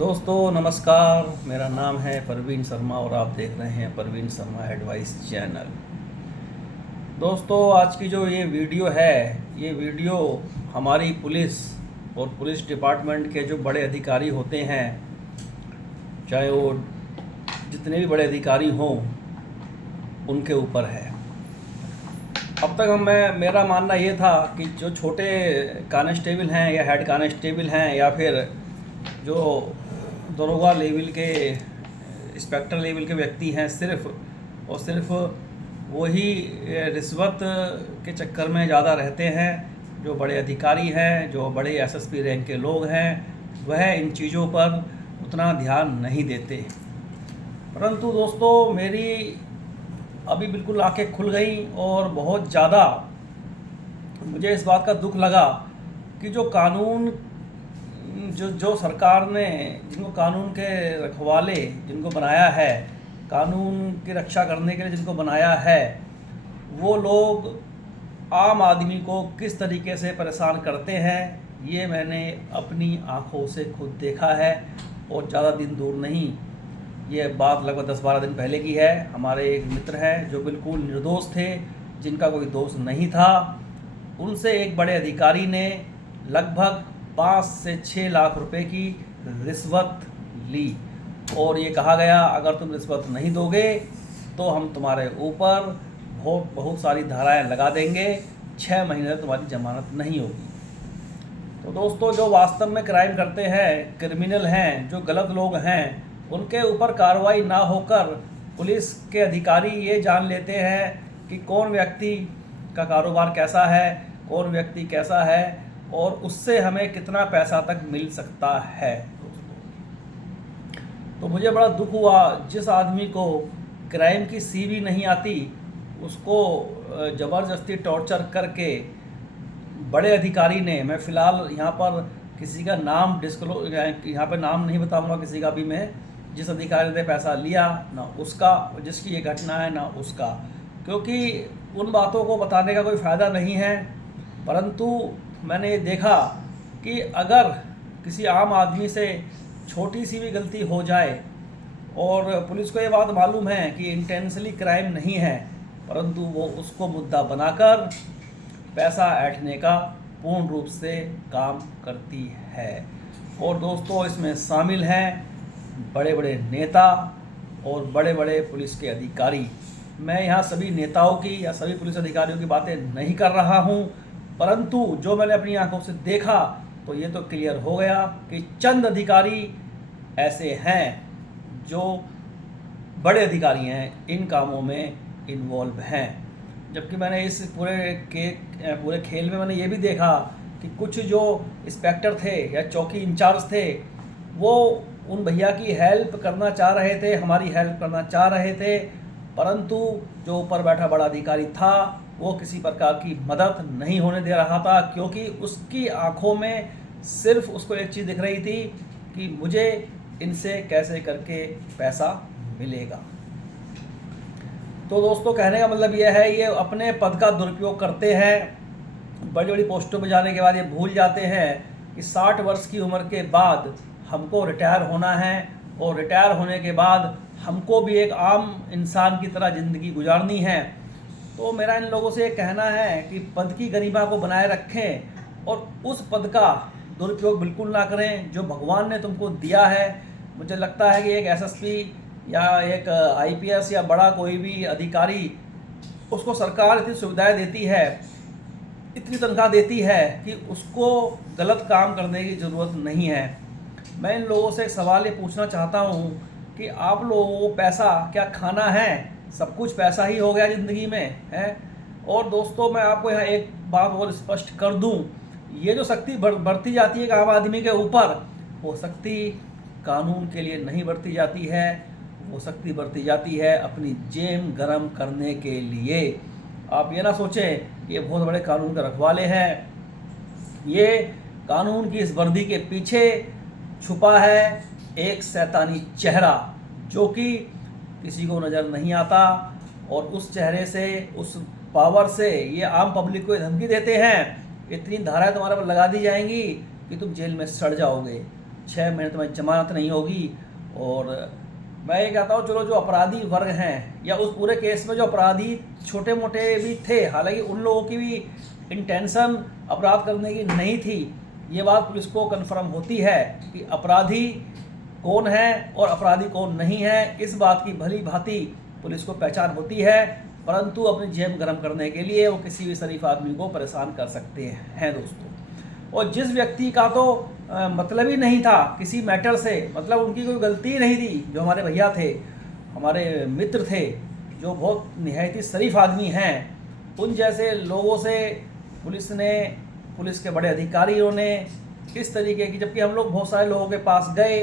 दोस्तों नमस्कार, मेरा नाम है परवीन शर्मा और आप देख रहे हैं परवीन शर्मा एडवाइस चैनल। दोस्तों आज की जो ये वीडियो है, ये वीडियो हमारी पुलिस और पुलिस डिपार्टमेंट के जो बड़े अधिकारी होते हैं, चाहे वो जितने भी बड़े अधिकारी हों, उनके ऊपर है। अब तक मेरा मानना ये था कि जो छोटे कांस्टेबल हैं या हेड कांस्टेबल हैं या फिर जो दरोगा लेवल के इंस्पेक्टर लेवल के व्यक्ति हैं, सिर्फ और सिर्फ वही रिश्वत के चक्कर में ज़्यादा रहते हैं। जो बड़े अधिकारी हैं, जो बड़े एसएसपी रैंक के लोग हैं, वह इन चीज़ों पर उतना ध्यान नहीं देते। परंतु दोस्तों मेरी अभी बिल्कुल आंखें खुल गई और बहुत ज़्यादा मुझे इस बात का दुख लगा कि जो कानून जो सरकार ने, जिनको कानून के रखवाले जिनको बनाया है, कानून की रक्षा करने के लिए जिनको बनाया है, वो लोग आम आदमी को किस तरीके से परेशान करते हैं, ये मैंने अपनी आँखों से खुद देखा है। और ज़्यादा दिन दूर नहीं, ये बात लगभग 10-12 दिन पहले की है। हमारे एक मित्र हैं जो बिल्कुल निर्दोष थे, जिनका कोई दोष नहीं था, उनसे एक बड़े अधिकारी ने लगभग 5 से 6 लाख रुपए की रिश्वत ली और ये कहा गया अगर तुम रिश्वत नहीं दोगे तो हम तुम्हारे ऊपर बहुत सारी धाराएं लगा देंगे, 6 महीने तक तुम्हारी जमानत नहीं होगी। तो दोस्तों जो वास्तव में क्राइम करते हैं, क्रिमिनल हैं, जो गलत लोग हैं, उनके ऊपर कार्रवाई ना होकर पुलिस के अधिकारी ये जान लेते हैं कि कौन व्यक्ति का कारोबार कैसा है, कौन व्यक्ति कैसा है और उससे हमें कितना पैसा तक मिल सकता है। तो मुझे बड़ा दुख हुआ, जिस आदमी को क्राइम की सीवी नहीं आती उसको ज़बरदस्ती टॉर्चर करके बड़े अधिकारी ने, मैं फ़िलहाल यहाँ पर किसी का नाम यहाँ पर नाम नहीं बताऊँगा किसी का भी, मैं जिस अधिकारी ने पैसा लिया ना उसका, जिसकी ये घटना है ना उसका, क्योंकि उन बातों को बताने का कोई फ़ायदा नहीं है। परंतु मैंने ये देखा कि अगर किसी आम आदमी से छोटी सी भी गलती हो जाए और पुलिस को ये बात मालूम है कि इंटेंशनली क्राइम नहीं है, परंतु वो उसको मुद्दा बनाकर पैसा ऐंठने का पूर्ण रूप से काम करती है। और दोस्तों इसमें शामिल हैं बड़े बड़े नेता और बड़े बड़े पुलिस के अधिकारी। मैं यहाँ सभी नेताओं की या सभी पुलिस अधिकारियों की बातें नहीं कर रहा हूँ, परंतु जो मैंने अपनी आंखों से देखा तो ये तो क्लियर हो गया कि चंद अधिकारी ऐसे हैं जो बड़े अधिकारी हैं, इन कामों में इन्वॉल्व हैं। जबकि मैंने इस पूरे खेल में मैंने ये भी देखा कि कुछ जो इंस्पेक्टर थे या चौकी इंचार्ज थे, वो उन भैया की हेल्प करना चाह रहे थे, हमारी हेल्प करना चाह रहे थे, परंतु जो ऊपर बैठा बड़ा अधिकारी था वो किसी प्रकार की मदद नहीं होने दे रहा था, क्योंकि उसकी आंखों में सिर्फ उसको एक चीज़ दिख रही थी कि मुझे इनसे कैसे करके पैसा मिलेगा। तो दोस्तों कहने का मतलब यह है, ये अपने पद का दुरुपयोग करते हैं। बड़ी बड़ी पोस्टों पर जाने के बाद ये भूल जाते हैं कि 60 वर्ष की उम्र के बाद हमको रिटायर होना है और रिटायर होने के बाद हमको भी एक आम इंसान की तरह ज़िंदगी गुजारनी है। तो मेरा इन लोगों से कहना है कि पद की गरिमा को बनाए रखें और उस पद का दुरुपयोग बिल्कुल ना करें जो भगवान ने तुमको दिया है। मुझे लगता है कि एक एसएसपी या एक आईपीएस या बड़ा कोई भी अधिकारी, उसको सरकार इतनी सुविधाएं देती है, इतनी तनख्वाह देती है कि उसको गलत काम करने की ज़रूरत नहीं है। मैं इन लोगों से एक सवाल ये पूछना चाहता हूँ कि आप लोगों को पैसा क्या खाना है? सब कुछ पैसा ही हो गया ज़िंदगी में है। और दोस्तों मैं आपको यहाँ एक बात और स्पष्ट कर दूँ, ये जो शक्ति बढ़ती जाती है एक आम आदमी के ऊपर, वो शक्ति कानून के लिए नहीं बढ़ती जाती है, वो शक्ति बढ़ती जाती है अपनी जेब गरम करने के लिए। आप ये ना सोचें कि ये बहुत बड़े कानून के रखवाले हैं। ये कानून की इस वर्दी के पीछे छुपा है एक शैतानी चेहरा जो कि किसी को नज़र नहीं आता, और उस चेहरे से, उस पावर से ये आम पब्लिक को धमकी देते हैं, इतनी धाराएं तुम्हारे पर लगा दी जाएंगी कि तुम जेल में सड़ जाओगे, 6 महीने तुम्हारी जमानत नहीं होगी। और मैं ये कहता हूँ चलो जो अपराधी वर्ग हैं या उस पूरे केस में जो अपराधी छोटे मोटे भी थे, हालांकि उन लोगों की भी इंटेंशन अपराध करने की नहीं थी, ये बात पुलिस को कंफर्म होती है कि अपराधी कौन है और अपराधी कौन नहीं है, इस बात की भली भांति पुलिस को पहचान होती है। परंतु अपनी जेब गर्म करने के लिए वो किसी भी शरीफ आदमी को परेशान कर सकते हैं दोस्तों। और जिस व्यक्ति का तो मतलब ही नहीं था किसी मैटर से, मतलब उनकी कोई गलती नहीं थी, जो हमारे भैया थे, हमारे मित्र थे, जो बहुत निहायत ही शरीफ आदमी हैं, उन जैसे लोगों से पुलिस के बड़े अधिकारियों ने इस तरीके की, जबकि हम लोग बहुत सारे लोगों के पास गए,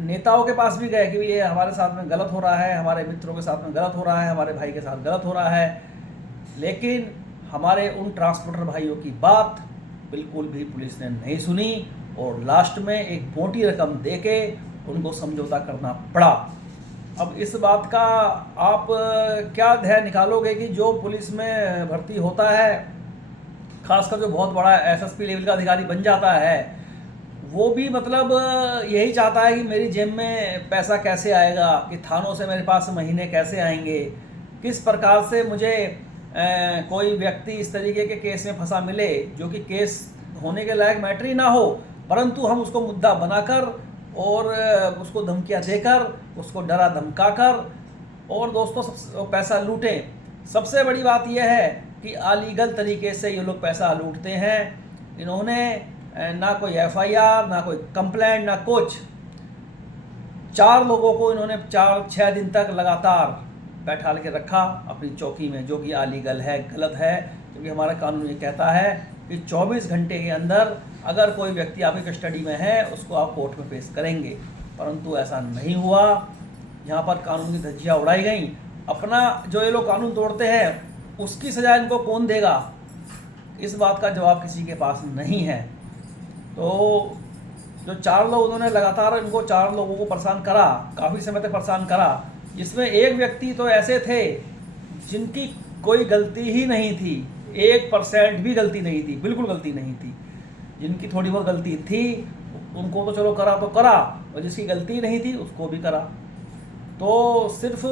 नेताओं के पास भी गए कि ये हमारे साथ में गलत हो रहा है, हमारे मित्रों के साथ में गलत हो रहा है, हमारे भाई के साथ गलत हो रहा है, लेकिन हमारे उन ट्रांसपोर्टर भाइयों की बात बिल्कुल भी पुलिस ने नहीं सुनी और लास्ट में एक मोटी रकम देके उनको समझौता करना पड़ा। अब इस बात का आप क्या ध्यान निकालोगे कि जो पुलिस में भर्ती होता है, खासकर जो बहुत बड़ा एसएसपी लेवल का अधिकारी बन जाता है, वो भी मतलब यही चाहता है कि मेरी जेब में पैसा कैसे आएगा, कि थानों से मेरे पास महीने कैसे आएंगे, किस प्रकार से मुझे कोई व्यक्ति इस तरीके के केस में फंसा मिले जो कि केस होने के लायक मैटर ही ना हो, परंतु हम उसको मुद्दा बनाकर और उसको धमकियां देकर, उसको डरा धमकाकर और दोस्तों पैसा लूटें। सबसे बड़ी बात यह है कि अलीगल तरीके से ये लोग पैसा लूटते हैं। इन्होंने ना कोई एफआईआर, ना कोई कंप्लेंट, ना कुछ। 4 लोगों को इन्होंने 4-6 दिन तक लगातार बैठा के रखा अपनी चौकी में, जो कि अलीगल है, गलत है, क्योंकि हमारा कानून ये कहता है कि 24 घंटे के अंदर अगर कोई व्यक्ति आपकी कस्टडी में है उसको आप कोर्ट में पेश करेंगे, परंतु ऐसा नहीं हुआ। यहाँ पर कानून की धज्जियाँ उड़ाई गई। अपना जो ये लोग कानून तोड़ते हैं उसकी सज़ा इनको कौन देगा, इस बात का जवाब किसी के पास नहीं है। तो जो 4 लोग उन्होंने लगातार इनको 4 लोगों को परेशान करा, काफ़ी समय तक परेशान करा, जिसमें एक व्यक्ति तो ऐसे थे जिनकी कोई गलती ही नहीं थी, 1% भी गलती नहीं थी, बिल्कुल गलती नहीं थी। जिनकी थोड़ी बहुत गलती थी उनको तो चलो करा तो करा, और जिसकी गलती नहीं थी उसको भी करा। तो सिर्फ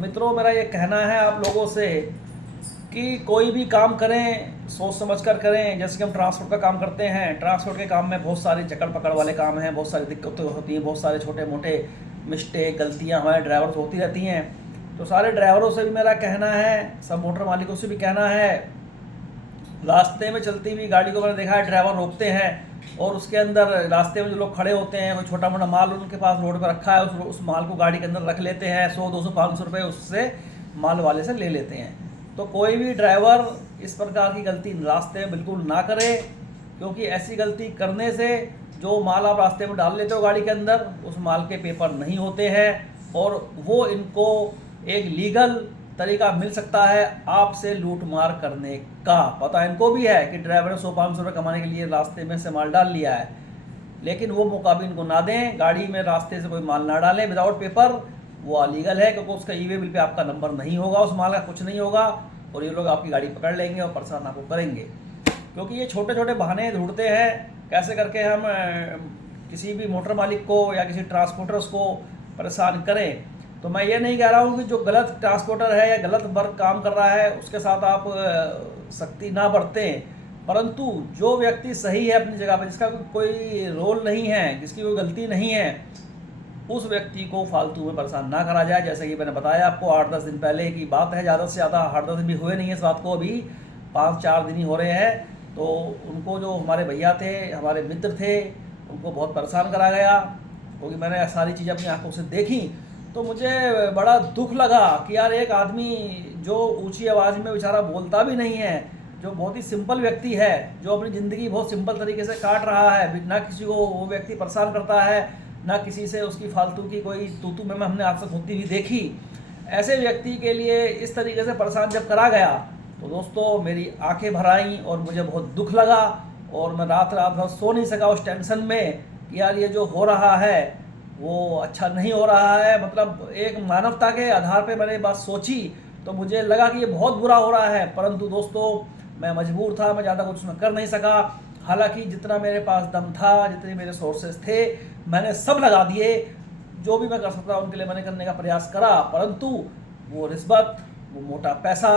मित्रों मेरा ये कहना है आप लोगों से कि कोई भी काम करें सोच समझ कर करें। जैसे कि हम ट्रांसपोर्ट का काम करते हैं, ट्रांसपोर्ट के काम में बहुत सारी जकड़ पकड़ वाले काम हैं, बहुत सारी दिक्कतें होती हैं, बहुत सारे छोटे मोटे मिस्टेक, गलतियां हमारे ड्राइवर से होती रहती हैं। तो सारे ड्राइवरों से भी मेरा कहना है, सब मोटर मालिकों से भी कहना है, रास्ते में चलती हुई गाड़ी को मैंने देखा है ड्राइवर रोकते हैं और उसके अंदर रास्ते में जो लोग खड़े होते हैं, कोई छोटा मोटा माल उनके पास रोड पर रखा है, उस माल को गाड़ी के अंदर रख लेते हैं, 100, 200, 500 रुपये उससे माल वाले से ले लेते हैं। तो कोई भी ड्राइवर इस प्रकार की गलती रास्ते में बिल्कुल ना करे, क्योंकि ऐसी गलती करने से जो माल आप रास्ते में डाल लेते हो गाड़ी के अंदर, उस माल के पेपर नहीं होते हैं और वो इनको एक लीगल तरीका मिल सकता है आपसे लूट मार करने का। पता इनको भी है कि ड्राइवर ने 100-500 रुपये कमाने के लिए रास्ते में से माल डाल लिया है, लेकिन वो मौका भी इनको ना दें, गाड़ी में रास्ते से कोई माल ना डालें विदाउट पेपर। वो अलीगल है, क्योंकि उसका ई-वे बिल पे आपका नंबर नहीं होगा, उस माल का कुछ नहीं होगा और ये लोग आपकी गाड़ी पकड़ लेंगे और परेशान आपको करेंगे। क्योंकि ये छोटे छोटे बहाने ढूंढते हैं कैसे करके हम किसी भी मोटर मालिक को या किसी ट्रांसपोर्टर्स को परेशान करें। तो मैं ये नहीं कह रहा हूँ कि जो गलत ट्रांसपोर्टर है या गलत वर्क काम कर रहा है उसके साथ आप सख्ती ना बरतें, परंतु जो व्यक्ति सही है अपनी जगह पर, जिसका कोई रोल नहीं है, जिसकी कोई गलती नहीं है, उस व्यक्ति को फालतू में परेशान ना करा जाए। जैसे कि मैंने बताया आपको 8-10 दिन पहले की बात है, ज़्यादा से ज़्यादा 8-10 दिन भी हुए नहीं है इस बात को, अभी 5-4 दिन ही हो रहे हैं। तो उनको जो हमारे भैया थे, हमारे मित्र थे, उनको बहुत परेशान करा गया, क्योंकि मैंने सारी चीज़ें अपनी आंखों से देखी। तो मुझे बड़ा दुख लगा कि यार एक आदमी जो ऊंची आवाज़ में बेचारा बोलता भी नहीं है, जो बहुत ही सिंपल व्यक्ति है, जो अपनी ज़िंदगी बहुत सिंपल तरीके से काट रहा है, ना किसी को वो व्यक्ति परेशान करता है, ना किसी से उसकी फालतू की कोई तू में हमने आज तक होती हुई देखी। ऐसे व्यक्ति के लिए इस तरीके से परेशान जब करा गया तो दोस्तों मेरी आंखें भर आईं और मुझे बहुत दुख लगा और मैं रात भर सो नहीं सका उस टेंशन में कि यार ये जो हो रहा है वो अच्छा नहीं हो रहा है। मतलब एक मानवता के आधार पे मैंने बात सोची तो मुझे लगा कि ये बहुत बुरा हो रहा है, परंतु दोस्तों मैं मजबूर था, मैं ज़्यादा कुछ कर नहीं सका। हालांकि जितना मेरे पास दम था, जितने मेरे सोर्सेज थे, मैंने सब लगा दिए। जो भी मैं कर सकता उनके लिए मैंने करने का प्रयास करा, परंतु वो रिश्वत, वो मोटा पैसा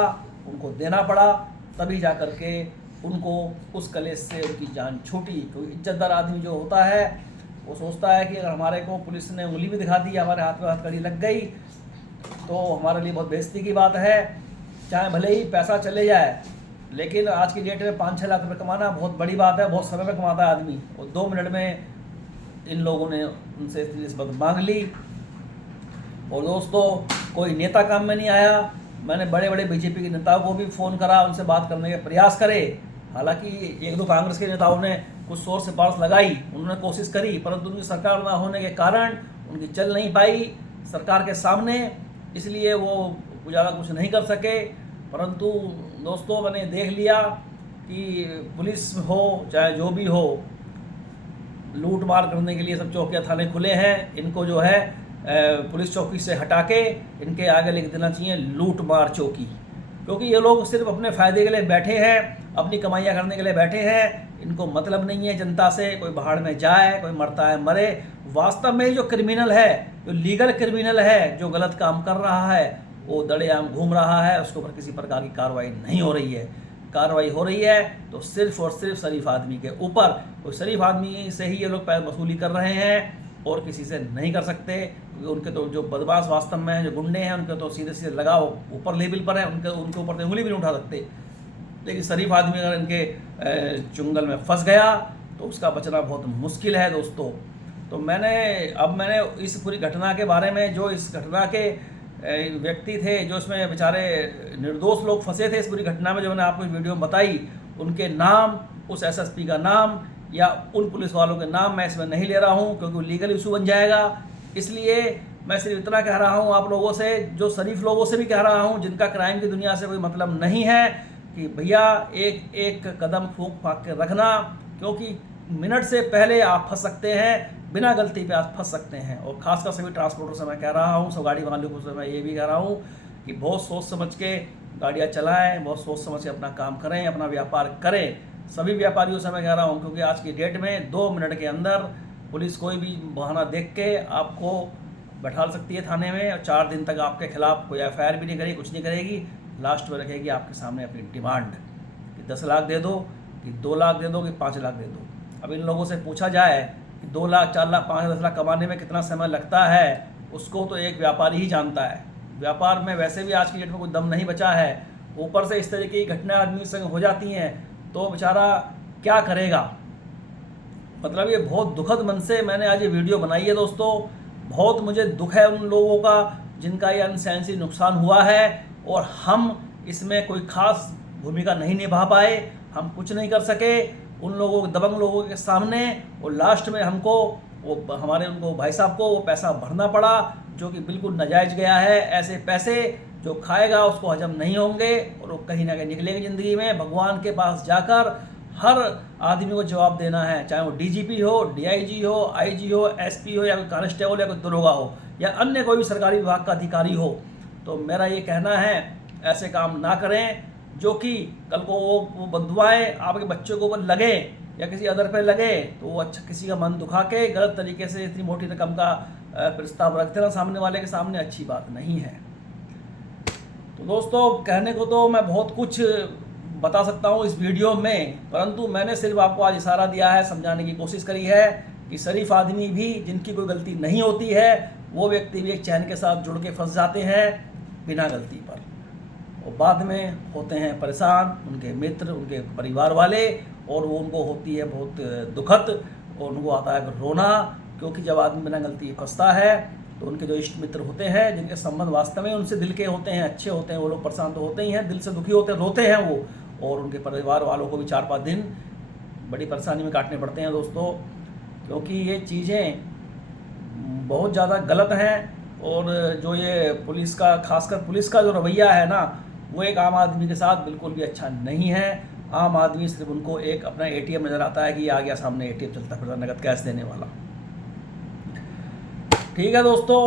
उनको देना पड़ा, तभी जा कर के उनको उस कलेश से उनकी जान छूटी। क्योंकि इज्जतदार आदमी जो होता है वो सोचता है कि अगर हमारे को पुलिस ने उंगली भी दिखा दी, हमारे हाथ में हथकड़ी लग गई, तो हमारे लिए बहुत बेइज्जती की बात है। चाहे भले ही पैसा चले जाए, लेकिन आज की डेट में 5-6 लाख रुपए कमाना बहुत बड़ी बात है। बहुत समय में कमाता है आदमी, और 2 मिनट में इन लोगों ने उनसे रिश्वत मांग ली। और दोस्तों, कोई नेता काम में नहीं आया। मैंने बड़े बड़े बीजेपी के नेताओं को भी फ़ोन करा, उनसे बात करने के प्रयास करे। हालांकि 1-2 कांग्रेस के नेताओं ने कुछ सोर्स से पार्स लगाई, उन्होंने कोशिश करी, परंतु उनकी सरकार ना होने के कारण उनकी चल नहीं पाई सरकार के सामने, इसलिए वो ज़्यादा कुछ नहीं कर सके। परंतु दोस्तों, मैंने देख लिया कि पुलिस हो चाहे जो भी हो, लूट मार करने के लिए सब चौकियाँ थाने खुले हैं। इनको जो है पुलिस चौकी से हटा के इनके आगे लिख देना चाहिए लूट मार चौकी, क्योंकि ये लोग सिर्फ अपने फ़ायदे के लिए बैठे हैं, अपनी कमाइयाँ करने के लिए बैठे हैं। इनको मतलब नहीं है जनता से, कोई बाहर में जाए, कोई मरता है मरे। वास्तव में जो क्रिमिनल है, जो लीगल क्रिमिनल है, जो गलत काम कर रहा है, वो दड़ेआम घूम रहा है, उसके ऊपर किसी प्रकार की कार्रवाई नहीं हो रही है। कार्रवाई हो रही है तो सिर्फ और सिर्फ शरीफ आदमी के ऊपर। तो शरीफ आदमी से ही ये लोग पैसे वसूली कर रहे हैं, और किसी से नहीं कर सकते। क्योंकि उनके तो जो बदमाश वास्तव में हैं, जो गुंडे हैं, उनके तो सीधे सीधे लगाव ऊपर लेवल पर है, उनके ऊपर तो उंगली भी नहीं उठा सकते। लेकिन शरीफ आदमी अगर इनके चुंगल में फंस गया तो उसका बचना बहुत मुश्किल है दोस्तों। तो मैंने इस पूरी घटना के बारे में, जो इस घटना के व्यक्ति थे, जो इसमें बेचारे निर्दोष लोग फंसे थे इस पूरी घटना में, जो मैंने आपको वीडियो में बताई, उनके नाम, उस एसएसपी का नाम या उन पुलिस वालों के नाम मैं इसमें नहीं ले रहा हूं, क्योंकि लीगल इशू बन जाएगा। इसलिए मैं सिर्फ इतना कह रहा हूं आप लोगों से, जो शरीफ लोगों से भी कह रहा हूं, जिनका क्राइम की दुनिया से कोई मतलब नहीं है, कि भैया एक एक कदम फूंक फाक के रखना, क्योंकि मिनट से पहले आप फंस सकते हैं, बिना गलती पे आप फंस सकते हैं। और खासकर सभी ट्रांसपोर्टर से मैं कह रहा हूँ, सब गाड़ी वालों को मैं ये भी कह रहा हूँ कि बहुत सोच समझ के गाड़ियाँ चलाएं, बहुत सोच समझ के अपना काम करें, अपना व्यापार करें। सभी व्यापारियों से मैं कह रहा हूँ, क्योंकि आज की डेट में 2 मिनट के अंदर पुलिस कोई भी बहाना देख के आपको बैठा सकती है थाने में, और 4 दिन तक आपके खिलाफ कोई एफआईआर भी नहीं करेगी, कुछ नहीं करेगी। लास्ट में रखेगी आपके सामने अपनी डिमांड कि 10 लाख दे दो, कि 2 लाख दे दो, कि 5 लाख दे दो। अब इन लोगों से पूछा जाए कि 2 लाख, 4 लाख, 5 लाख, 10 लाख कमाने में कितना समय लगता है, उसको तो एक व्यापारी ही जानता है। व्यापार में वैसे भी आज की डेट में कोई दम नहीं बचा है, ऊपर से इस तरीके की घटनाएं आदमी संग हो जाती हैं तो बेचारा क्या करेगा। मतलब ये बहुत दुखद मन से मैंने आज ये वीडियो बनाई है दोस्तों। बहुत मुझे दुख है उन लोगों का जिनका ये अनसेंसी नुकसान हुआ है, और हम इसमें कोई खास भूमिका नहीं निभा पाए, हम कुछ नहीं कर सके उन लोगों, दबंग लोगों के सामने। और लास्ट में हमको उनको भाई साहब को वो पैसा भरना पड़ा, जो कि बिल्कुल नाजायज़ गया है। ऐसे पैसे जो खाएगा उसको हजम नहीं होंगे, और वो कहीं ना कहीं निकलेंगे ज़िंदगी में। भगवान के पास जाकर हर आदमी को जवाब देना है, चाहे वो डीजीपी हो, डीआईजी हो, आईजी हो, एसपी हो, या कोई कांस्टेबल या कोई दरोगा हो, या अन्य कोई भी सरकारी विभाग का अधिकारी हो। तो मेरा ये कहना है, ऐसे काम ना करें, जो कि कल को वो बददुआएं आपके बच्चों को लगे या किसी अदर पे लगे, तो वो अच्छा किसी का मन दुखा के गलत तरीके से इतनी मोटी रकम का प्रस्ताव रखते ना सामने वाले के सामने, अच्छी बात नहीं है। तो दोस्तों, कहने को तो मैं बहुत कुछ बता सकता हूँ इस वीडियो में, परंतु मैंने सिर्फ आपको आज इशारा दिया है, समझाने की कोशिश करी है कि शरीफ आदमी भी, जिनकी कोई गलती नहीं होती है, वो व्यक्ति भी एक चैन के साथ जुड़ के फंस जाते हैं बिना गलती पर, और बाद में होते हैं परेशान उनके मित्र, उनके परिवार वाले, और वो उनको होती है बहुत दुखद, और उनको आता है रोना। क्योंकि जब आदमी बिना गलती फंसता है तो उनके जो इष्ट मित्र होते हैं, जिनके संबंध वास्तव में उनसे दिल के होते हैं, अच्छे होते हैं, वो लोग परेशान तो होते ही हैं, दिल से दुखी होते हैं, रोते हैं वो, और उनके परिवार वालों को भी 4-5 दिन बड़ी परेशानी में काटने पड़ते हैं दोस्तों। क्योंकि ये चीज़ें बहुत ज़्यादा गलत हैं, और जो ये पुलिस का, खासकर पुलिस का जो रवैया है ना, वो एक आम आदमी के साथ बिल्कुल भी अच्छा नहीं है। आम आदमी सिर्फ उनको एक अपना एटीएम नज़र आता है कि ये आ गया सामने एटीएम चलता फिरता नकद कैश देने वाला। ठीक है दोस्तों,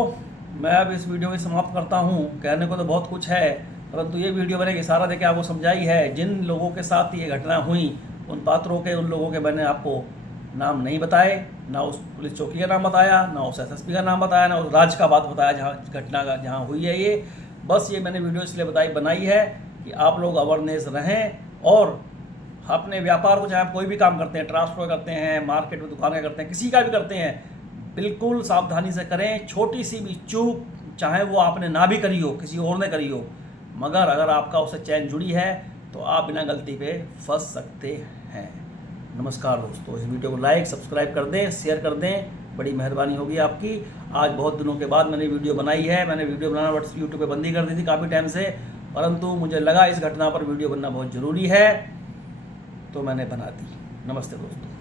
मैं अब इस वीडियो को समाप्त करता हूँ। कहने को तो बहुत कुछ है, परंतु ये वीडियो मैंने इशारा देकर आपको समझाई है। जिन लोगों के साथ ये घटना हुई उन पात्रों के, उन लोगों के मैंने आपको नाम नहीं बताए, ना उस पुलिस चौकी का नाम बताया, ना उस एसएसपी का नाम बताया, ना उस राज्य का बात बताया जहाँ घटना का जहाँ हुई है ये। बस ये मैंने वीडियो इसलिए बनाई है कि आप लोग अवेयरनेस रहें और अपने व्यापार को, चाहे आप कोई भी काम करते हैं, ट्रांसपोर्ट करते हैं, मार्केट में दुकानें करते हैं, किसी का भी करते हैं, बिल्कुल सावधानी से करें। छोटी सी भी चूक, चाहे वो आपने ना भी करी हो, किसी और ने करी हो, मगर अगर आपका उससे चैन जुड़ी है तो आप बिना गलती पे फंस सकते हैं। नमस्कार दोस्तों, इस वीडियो को लाइक सब्सक्राइब कर दें, शेयर कर दें, बड़ी मेहरबानी होगी आपकी। आज बहुत दिनों के बाद मैंने वीडियो बनाई है। मैंने वीडियो बनाना बट यूट्यूब पे बंदी कर दी थी काफ़ी टाइम से, परंतु मुझे लगा इस घटना पर वीडियो बनना बहुत ज़रूरी है तो मैंने बना दी। नमस्ते दोस्तों।